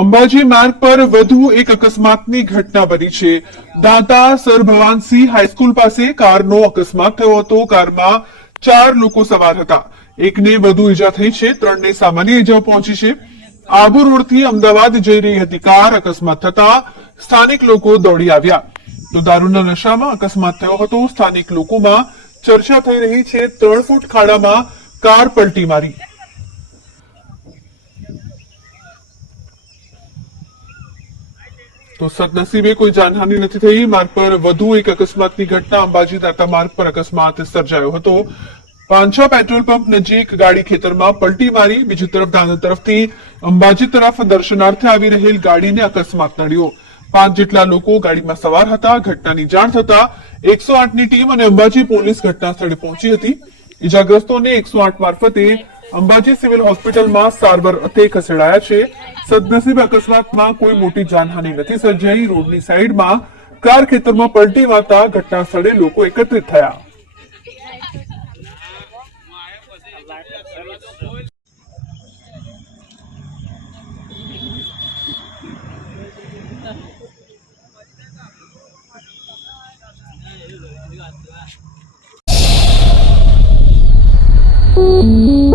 અંબાજી માર્ગ પર વધુ એક અકસ્માતની ઘટના બની છે। દાંતા સર ભવાનસિંહ હાઈસ્કૂલ પાસે કારનો અકસ્માત થયો હતો। કારમાં 4 લોકો સવાર હતા। એકને વધુ ઈજા થઈ છે, 3ને સામાન્ય ઈજા પહોંચી છે। આબુ રોડથી અમદાવાદ જઈ રહી હતી કાર। અકસ્માત થતા સ્થાનિક લોકો દોડી આવ્યા તો દારૂના નશામાં અકસ્માત થયો હતો। સ્થાનિક લોકોમાં ચર્ચા થઈ રહી છે। 3 ફૂટ ખાડામાં કાર પલટી મારી। તો સદનસીબે કોઈ જાનહાનિ નથી થઈ। માર્ગ પર વધુ એક અકસ્માતની ઘટના અંબાજી દાંતા માર્ગ પર અકસ્માત સર્જાયો હતો। પાંચા પેટ્રોલ પંપ નજીક ગાડી ખેતરમાં પલટી મારી। બીજી તરફ દાંતા તરફથી અંબાજી તરફ દર્શનાર્થે આવી રહેલ ગાડીને અકસ્માત નડ્યો। 5 જેટલા લોકો ગાડીમાં સવાર હતા। ઘટનાની જાણ થતા 108ની ટીમ અને અંબાજી પોલીસ ઘટના સ્થળે પહોંચી હતી। ઇજાગ્રસ્તોને 108 મારફતે અંબાજી સિવિલ હોસ્પિટલમાં સારવાર અર્થે ખસેડાયા છે। સદનસીબે અકસ્માતમાં કોઈ મોટી જાનહાનિ નથી સર્જાઈ। રોડની સાઈડમાં કાર ખેતરમાં પલટી મારતા ઘટના સ્થળે લોકો એકત્રિત થયા। Thank you.